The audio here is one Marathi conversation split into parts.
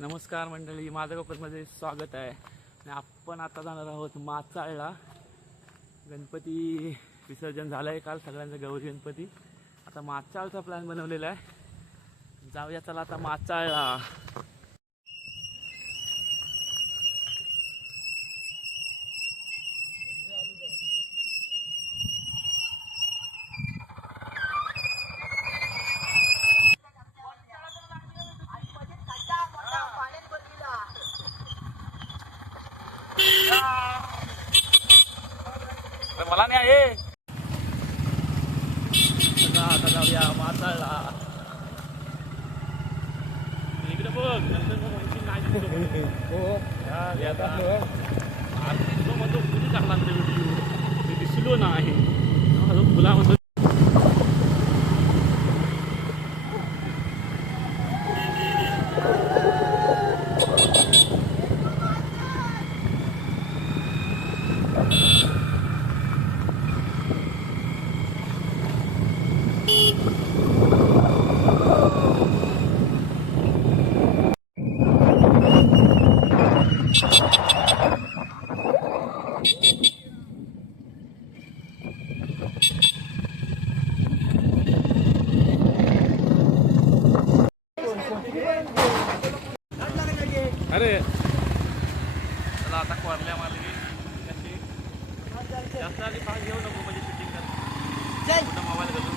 नमस्कार मंडळी, माझ्या कोकणमध्ये स्वागत आहे. आणि आपण आता जाणार आहोत माचाळला. गणपती विसर्जन झालं आहे काल सगळ्यांचा, गौरी गणपती. आता माचाळचा प्लॅन बनवलेला आहे. जाऊया चला आता माचाळला. मला नाही आहे. आता जाऊया माचाळला. इकडे बघ म्हणतो कुठे टाकला व्हिडिओ दिसलो नाही. फुला म्हणतो अरे चला आता कोरल्या मारली कशी जास्त आधी भाग घेऊ नको म्हणजे शूटिंग कर. मोबाईल घालून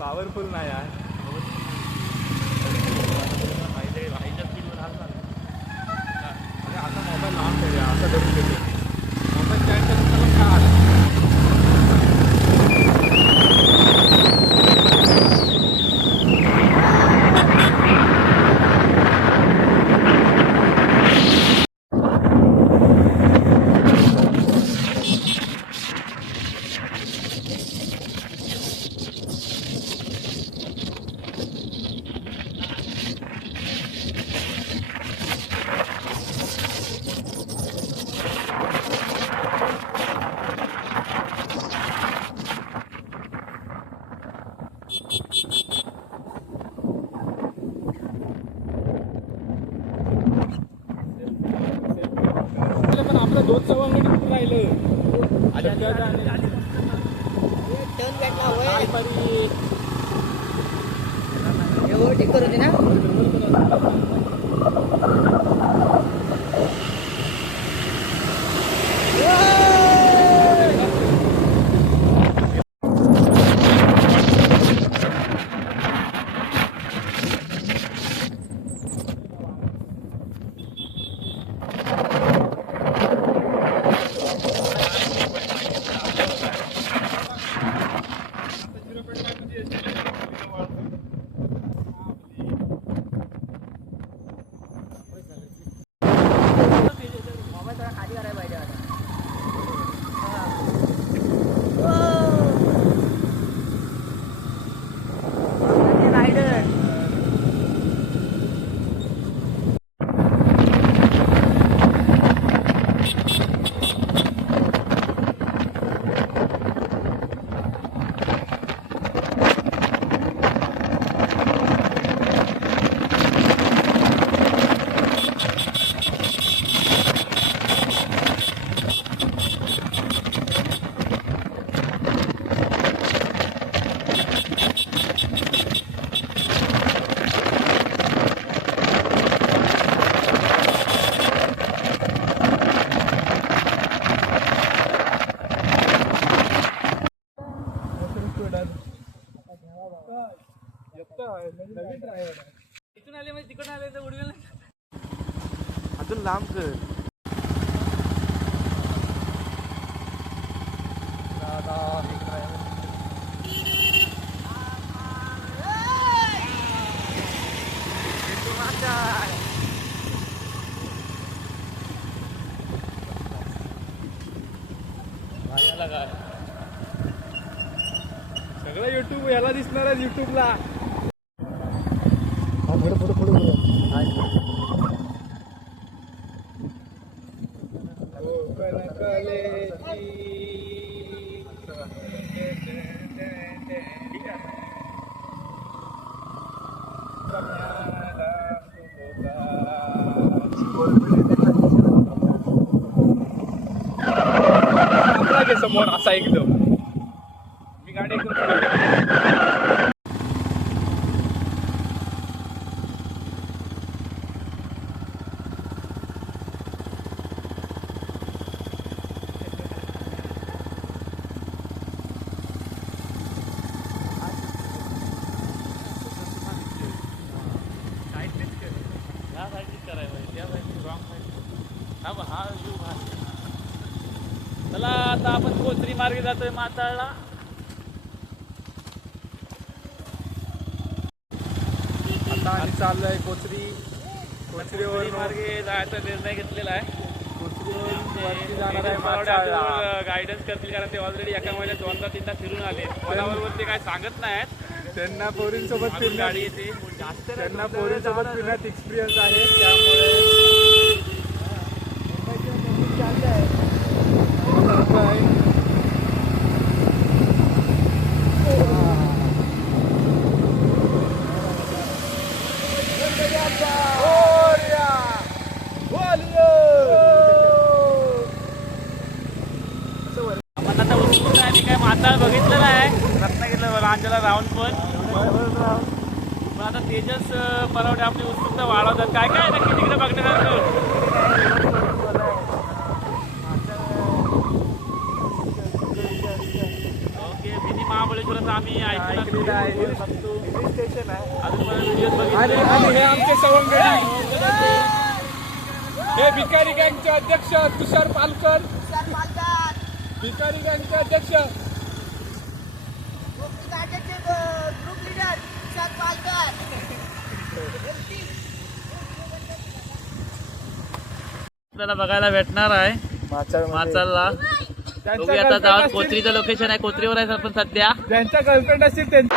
पॉवरफुल नाही आहे. भाईच्या स्पीडवर हाल झाला. आता मोबाईल लांब ठेवूया असं धरून घेतो. मोबाईल स्टँड करून त्याला काय आलं. आपलं 2 मिनिट कुठं राहिलं. करू दे ना. इथून आले म्हणजे तिकडून आले तर उडवेल. अजून लांब कर. सगळं युट्यूब याला दिसणार आहे युट्यूबला. समोर असा एकदम मी गाडी एकदम चला आता आपण कोचरी मार्गे जातोय माताळला. आता आम्ही चाललोय कोचरी कोचरी मार्गे जायचा निर्णय घेतलेला आहे. वरती जाणार आहे माचाळला. गायडन्स करतील कारण ते ऑलरेडी एका महिन्यात 2-3दा फिरून आले. पदावर ते काय सांगत नाहीत. त्यांना पोरींसोबत गाडी येते जास्त त्यांना पोरींसोबत फिरण्यात एक्सपिरियन्स आहे त्यामुळे आपण आता उत्सुक आहे. मी काय माताळ बघितलं नाही रत्नागिरीला लांजाला राहून पण आता तेजस परवडे आपली उत्सुकता वाढवतात. काय काय नक्की तिकडे बघण्यासारखं. ओके मिनी महाबळेश्वराचं आम्ही ऐकलेलं आहे. अजून मला व्हिडिओ बघितले. आणि हे आमचे सवंगडी हे भिकारी गँगचे अध्यक्ष तुषार पालकर. भिकारी गँगचे अध्यक्ष आपल्याला बघायला भेटणार आहे माचाळला. बघूया आता जाऊन कोचरीचं लोकेशन आहे. कोचरीवर आहे आपण सध्या. ज्यांच्या गर्लफ्रेंड असतील त्यांच्या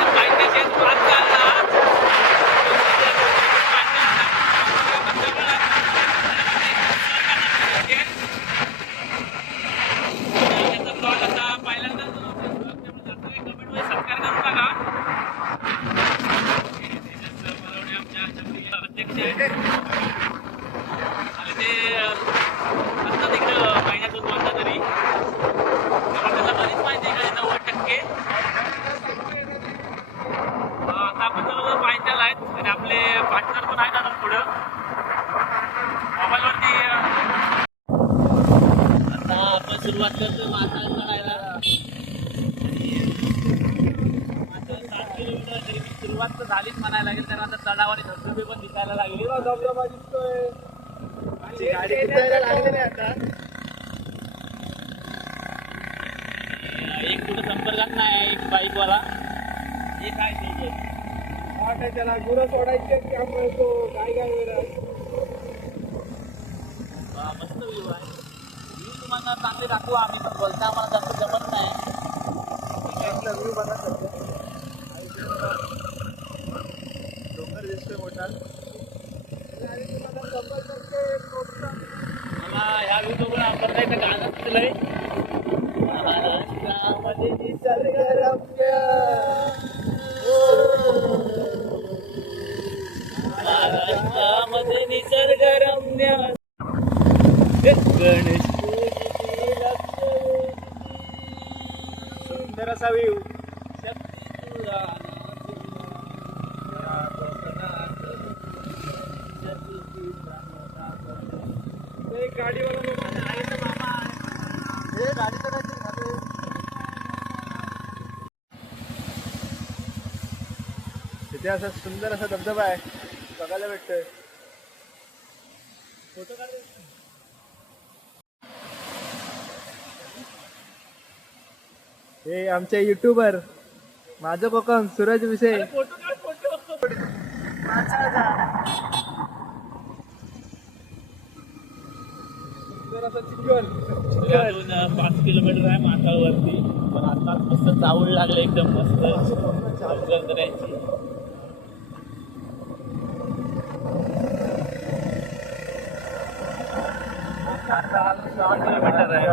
आपले पार्टनर पण आहेत आता पुढं मोबाईलवरती. आता आपण सुरुवात करतोय माताळ चढायला. माताळ 7 किलोमीटर तरी सुरुवात तर झालीच म्हणायला लागेल कारण आता चढाव आणि धबधबे पण दिसायला लागले. धबधबा दिसतोय. गाडी दिसायला लागली नाही आता. एक कुठं संपर्कात नाही. एक बाईकवाला एक आहे तेजस. त्याला गुरं सोडायचे त्यामुळे तो काय काय मस्त व्ह्यू आहे. व्ह्यू तुम्हाला चांगले दाखवू आम्ही पण बोलता आम्हाला जास्त जमत नाही. व्ह्यू बघा डोंगर दिसतोय मोठा. मला ह्या व्ह्यू बघून आपण नाही तर गाणं दिलंय. महाराष्ट्रामध्ये निसर्गरम्य महाराष्ट्रामध्ये निसर्गरम्य गणेश सुंदर असा व्ह्यू. तिथे असा सुंदर असा धबधबा आहे बघायला भेटतोय. फोटो काढ. हे आमचे युट्यूबर माझं कोकण सूरज विषय. सुंदर असा चिखल. 5 किलोमीटर आहे माताळवरती पण आता मस्त चावळ लागलं एकदम मस्त करायची. आता 6 किलोमीटर आहे.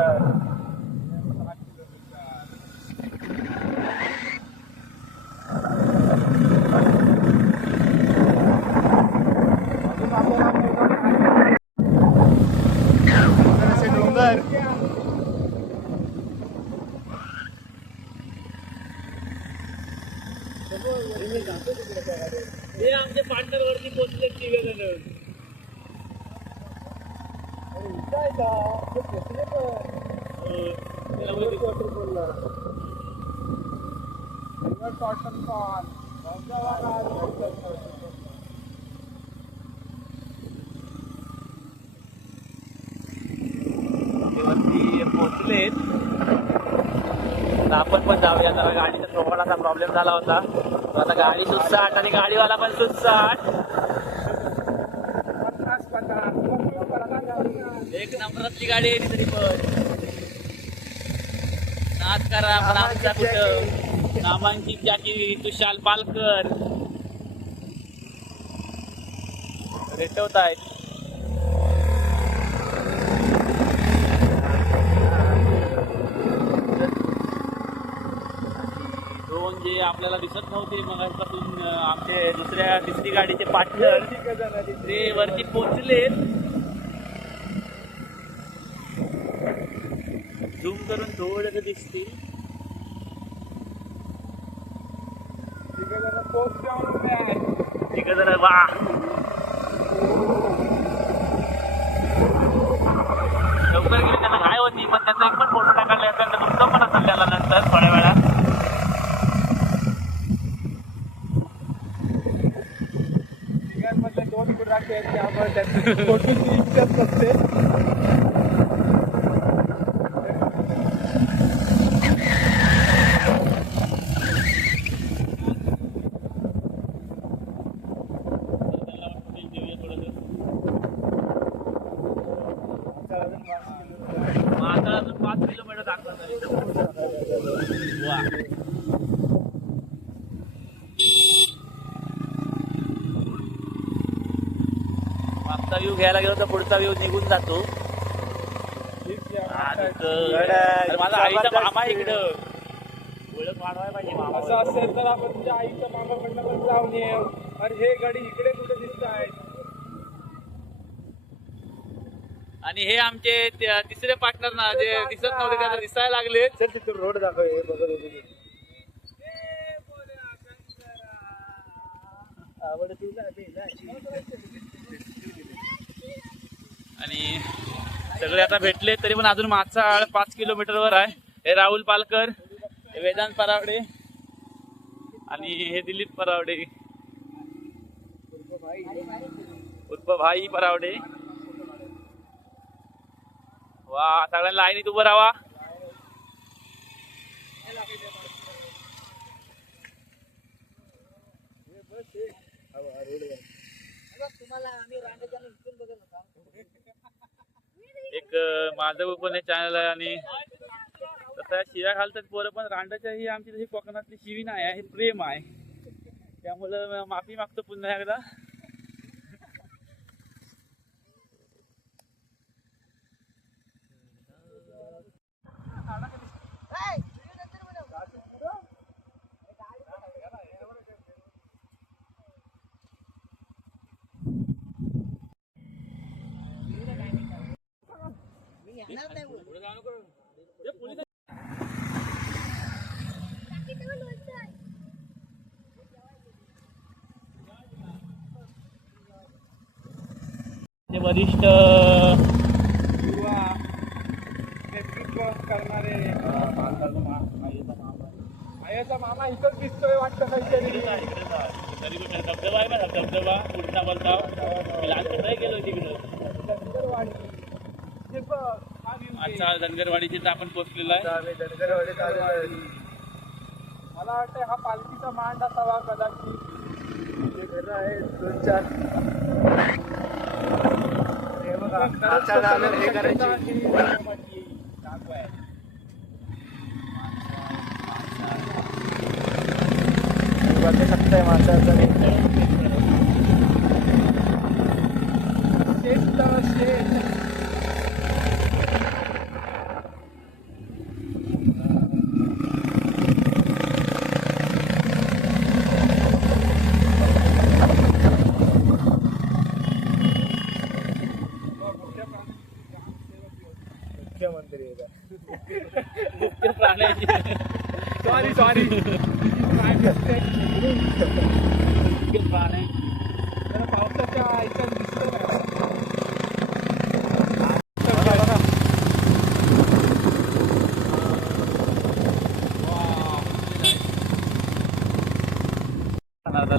हे आमचे पार्टनर वरती पोहोचले तिघ जण. वरती पोहोचलेत. आपण पण जाऊया. जरा गाडीचा थोडासा प्रॉब्लेम झाला होता. आता गाडी सुटसाट आणि गाडीवाला पण सुटसाट. एक नंबरातली गाडी आहे तरी पण नाच करा. पण आमचा कुठं नामांकित जाकी तुषाल पालकर रेटवत आहेत. दोन जे आपल्याला दिसत नव्हते मगापासून आमचे दुसऱ्या तिसरी गाडीचे पार्टनर ते वरती पोहोचलेत. झूम करून थोडं दिसतील. तिघ जण वा लवकर गेले. त्यांना घाय होती पण त्याचा एक पण फोटो टाकायला त्यांना दुःख पण असेल त्याला नंतर थोड्या वेळात. दोन गुराखे आहेत त्यामुळे त्यांची फोटोची इच्छाच असते. आता अजून 5 किलोमीटर दाखवत. वा मागचा व्ह्यू घ्यायला गेलो तर पुढचा व्ह्यू निघून जातो. माझा आईचा मामा इकडं ओळख वाढवायला पाहिजे. मामा असं असेल तर आपण तुझ्या आईच्या मामाकडनं पण जाऊन येऊ. अरे हे गाडी इकडे कुठे दिसत आहेत. आणि हे आमचे तिसरे पार्टनर ना जे दिसत नव्हते त्याला दिसायला लागले. चल तिथून रोड दाखव. हे बघत आणि सगळे आता भेटले तरी पण अजून माचाळ 5 किलोमीटरवर आहे. हे राहुल पालकर, हे वेदांत परावडे आणि हे दिलीप परावडे उर्फ भाई परावडे. वा सगळ्यांना लाईनीत उभं राहा. एक माझं पण हे चॅनल आहे आणि तसं शिव्या घालतात पोरं पण रांडाच्या ही आमची तशी कोकणातली शिवी नाही आहे. हे प्रेम आहे. त्यामुळं माफी मागतो पुन्हा एकदा. ते वरिष्ठ किंवा नेतृत्व करणारे आयाचा मामा इथंच दिसतोय वाटतं काहीतरी. धबधबा आहे ना धबधबा पुढचा बोलताव लहानपणी गेलो तिकडं. अच्छा धनगरवाडीची तर आपण पोहोचलेलो आहे. धनगरवाडीत आलो आहे. मला वाटतं हा पालखीचा मांड असावा कदाचित. ते घर आहे 2-4. हे बघा हे करायची बघू शकताय माणसाचा मुख्यमंत्री प्राण्याची सॉरी जरा पावसाच्या ऐकायला दिसलं नाही.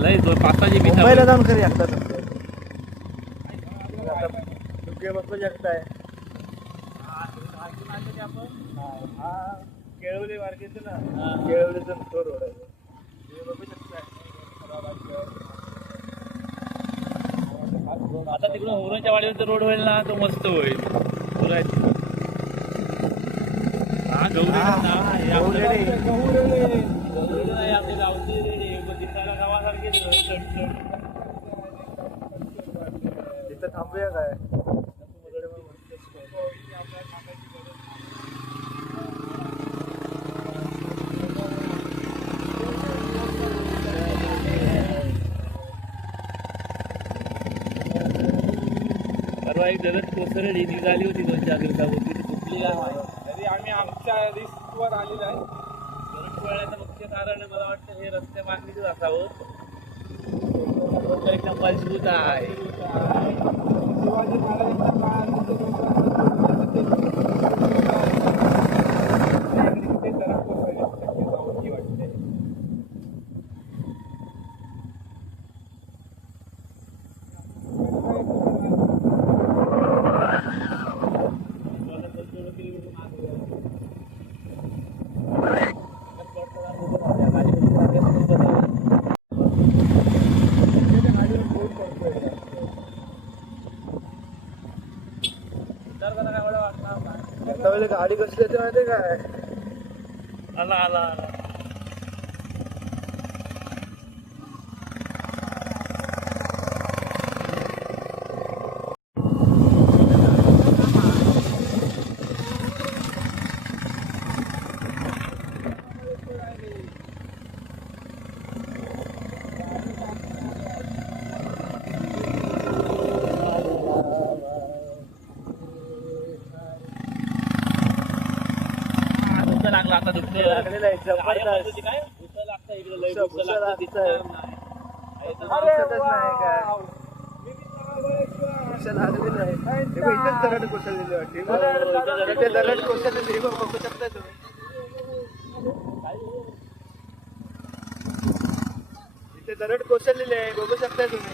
लय पाचताची भीती मुंबईला जाऊन खरी एकदा दुगे बघू शकताय. केळवले मार्केट ना, केळवलेचा तो रोड आहे. हे बघू शकताय. आता तिकडून हुरणच्या वाडीवरचा रोड होईल ना, तो मस्त होईल. हा गौरी नाही आपल्या गावची रेडी दिसायला गावासारखी तिथं थांबूया काय? परवा एक जलद कोसरडी निघाली होती 2-4 दिवसापूर्वी, ती कुठली काय माहिती. तरी आम्ही आमच्या रिस्कवर आलेलो आहे. गरज पडण्याचं मुख्य कारण मला वाटतं हे रस्ते बांधणीच असावं. एकदम मजबूत आहे. शिवाजी महाराजांच्या काळात ते जरा कोसळण्याची शक्यता होती वाटते. आता वेळेला गाडी कसली येते माहिती काय? आला आला आला. लागला आता दुसरे लागलेलं आहे जबरदस्त. काय दुसरं लागतं इकडे लय दुसरं दुसरं लागतं दिसतंय. दिसतच नाही काय. असं लागलेलं आहे. हे बघ, इथेच दरड कोसळलेली वाटते. इथे दरड कोसळलेली हे बघ, बघू शकताय तुम्ही. इथे दरड कोसळलेली आहे, बघू शकताय तुम्ही.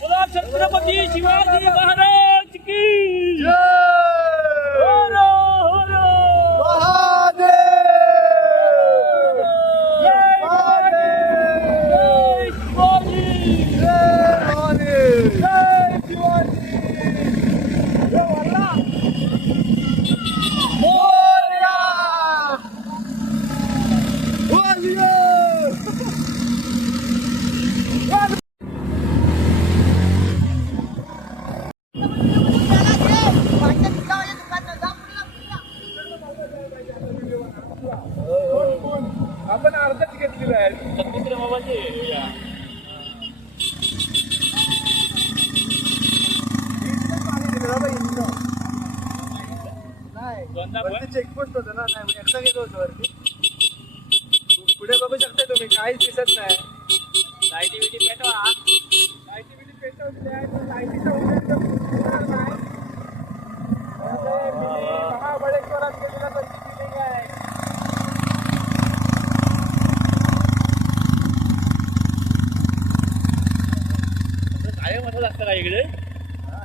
बोला छत्रपती शिवाजी महाराज की जय! होरो, होरो. महादेव! जय महादेव! शिवाजी. जय महादेव! जय शिवाजी. मोरया! वाजवा! आपण अर्धच घेतलेलं आहे. दुसऱ्या मोबाईलचे या. दोनदा पण? वरती चेकपोस्ट होतं ना, नाही एकदा गेलो होतो वरती. पुढे बघू शकता तुम्ही, काहीच दिसत नाही. लाईटी बिटी पेटवा. लाईटी बिटी पेटवलेल्या आहेत, पण लाईटीचा उजेड तर दिसणार नाही. महाबळेश्वरात गेलेला तशी फिलिंग आहे. कायम असंच असतं का इकडे?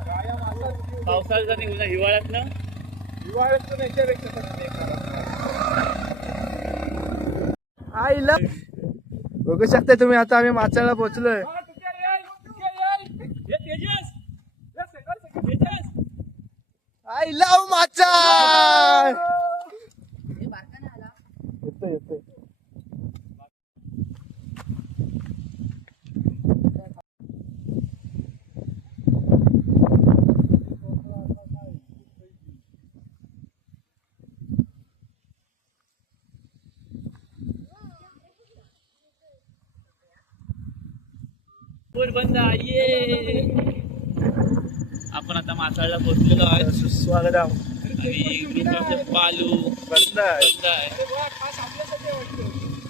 कायम असाच पावसाळ्यात निघून हिवाळ्यात ना हिवाळ्यातून याच्यापेक्षा आईला बघू शकता तुम्ही, आता आम्ही माचाळला पोहोचलोय. I love Machal. येतोय येतोय. पोरबंदा ये आपण आता मासाळला पोहोचलेलो आहे. सुस्वागत आणि ग्रुपचे पालू बंद आहे. बंद आहे.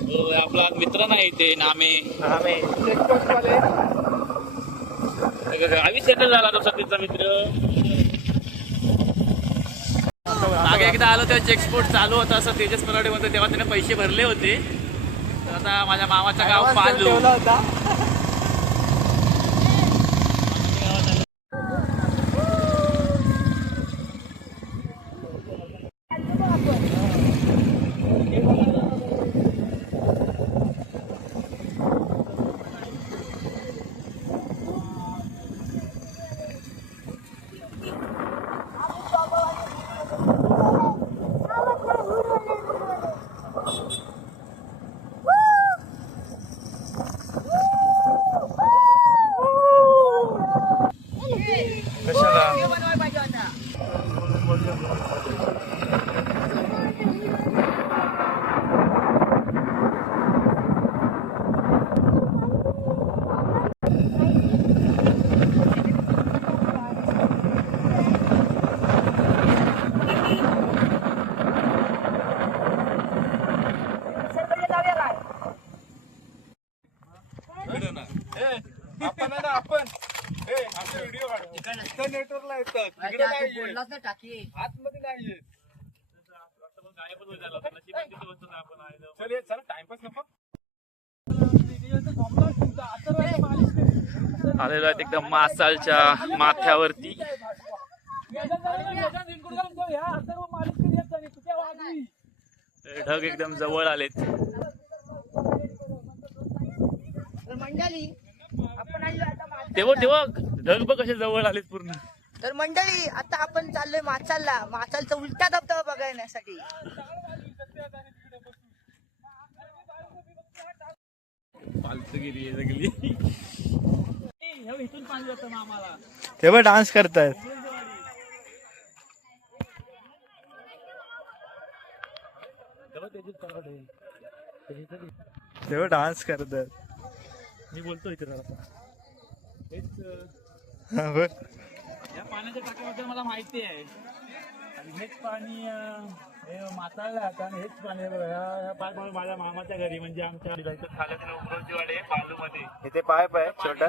हो, आपला मित्र नाही ते नामे आम्ही चेकपोस्ट वाले गावी सेटल झाला तो सतीचा मित्र. मागे एकदा आलो तेव्हा चेकपोस्ट चालू होता असं तेजस मराठे मध्ये, तेव्हा त्याने पैसे भरले होते. तर आता माझ्या मामाचं गाव पालू. ठेवला होता. आपण आहे ना आपण आपले व्हिडिओ काढतो नेटवर्कला येतात तिकडे नाही आतमध्ये नाहीये. चल ये, चला टाइमपास नको. आलेलो आहेत एकदम मासाळच्या माथ्यावरती. ढग एकदम जवळ आलेत. मंडळी आपण आलो आता तेव्हा तेव्हा ढग बघ कसे जवळ आलेत पूर्ण. तर मंडळी आता आपण चाललोय माचालला. माचालचा उलटा धबधबा बघण्यासाठी. फालतूगिरी आहे सगळी. इथून पाणी जातं मामाला. तेव्हा डान्स करतायत. तेव्हा डान्स करतायत. मी बोलतो इथे जरा. हेच हा, बघ. या पाण्याच्या टाक्याबद्दल मला माहिती आहे. आणि हेच पाणी हे माताळला आहे आता. आणि हेच पाणी आहे बघा. या पाईप माझ्या मामाच्या घरी म्हणजे आमच्या खाल्यातील उमरोजीवाडे पालू मध्ये इथे पाईप आहे छोटा.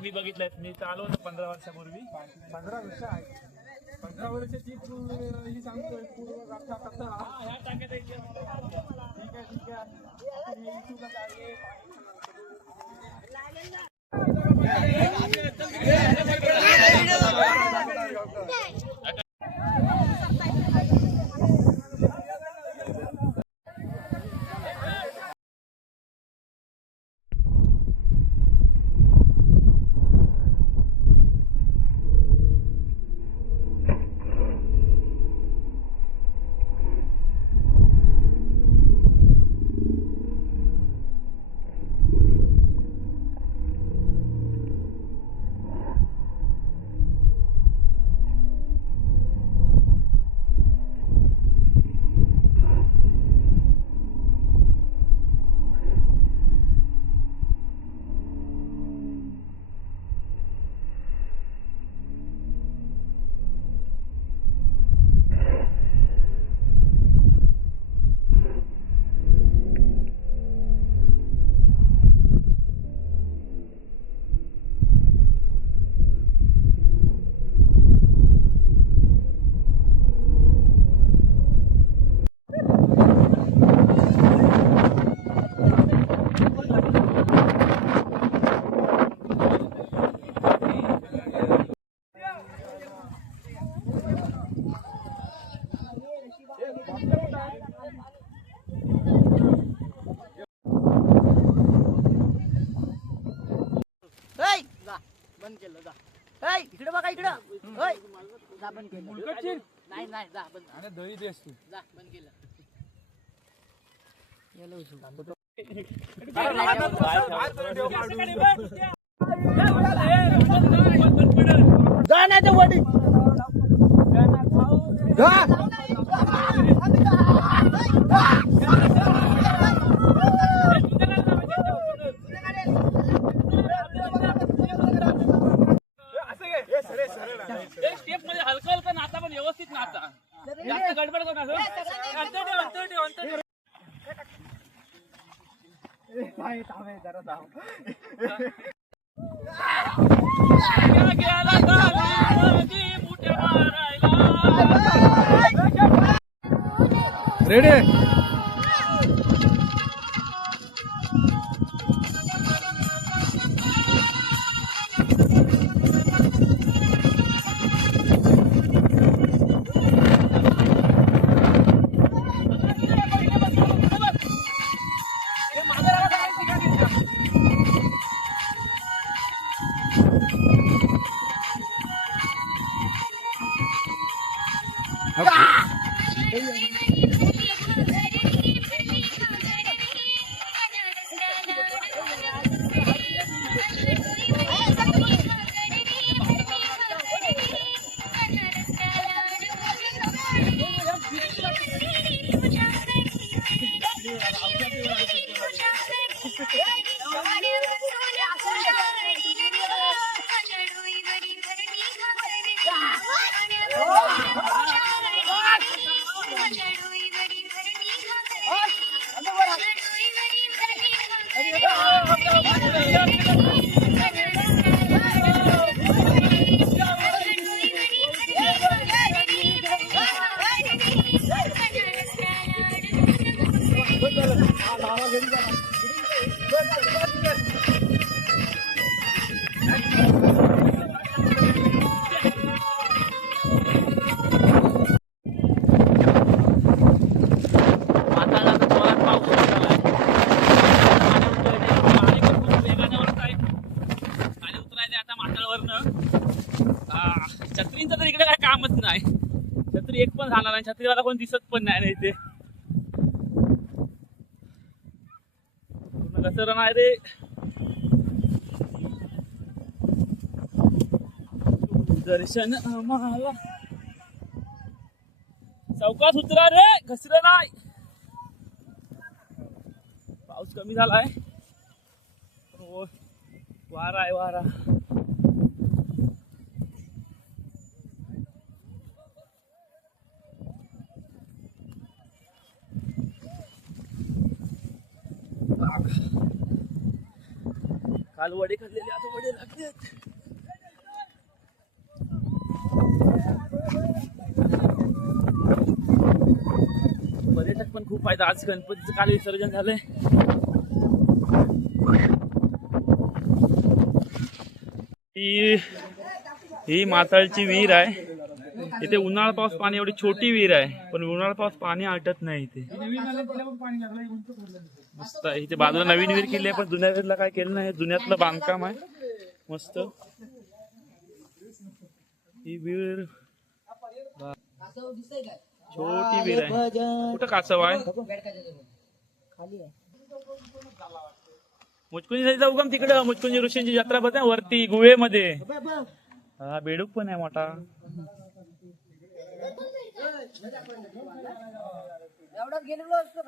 मी बघितलंय. मी चालू होतो 15 वर्षापूर्वी. 15 वर्ष आहे. 15 वर्षाची ही सांगतोय पूर्ण कथा. ह्या टाक्याचा इतिहास. ठीक आहे. बंद केलं जा. ऐ इकडे बघा इकडं. ओय जा बंद केलं. नाही नाही जा बंद. आणि दही देस तू. जा बंद केलं. याला उचल. जाण्याच्या वडी गडबड करू नका. अंतर ठेव. गेला गावी मुठ्या मारायला. रेडी छत्रींचं तर इकडे काय कामच नाही. छत्री एक पण झाला नाही. छत्रीवाला कोण दिसत पण नाही ना इथे. पूर्ण घसरण आहे रे. दर्शन आम्हाला चौकात उतरा रे. घसरण नाही. पाऊस कमी झालाय. वारा आहे वारा. काल वडे खाल्लेले आता वडे लागलेत. पर्यटक पण खूप आहेत. आज गणपतीचं काल विसर्जन झालंय. ही माताळची विहीर आहे. इथे उन्हाळा पाऊस पाणी एवढी छोटी विहीर आहे पण उन्हाळा पाऊस पाणी आटत नाही इथे. मस्त आहे. इथे बाजूला नवीन विहीर केली आहे पण जुन्या विहीरला काय केलं नाही. जुन्यातलं बांधकाम आहे मस्त. ही विहीर छोटी विहीर आहे. कुठं कासव आहे? मुचकुंजी जाऊ का तिकडं? मुचकुंजी ऋषींची जत्रा बघ वरती गुहेमध्ये. हा बेडूक पण आहे मोठा. एवढाच गेलेलो असतो.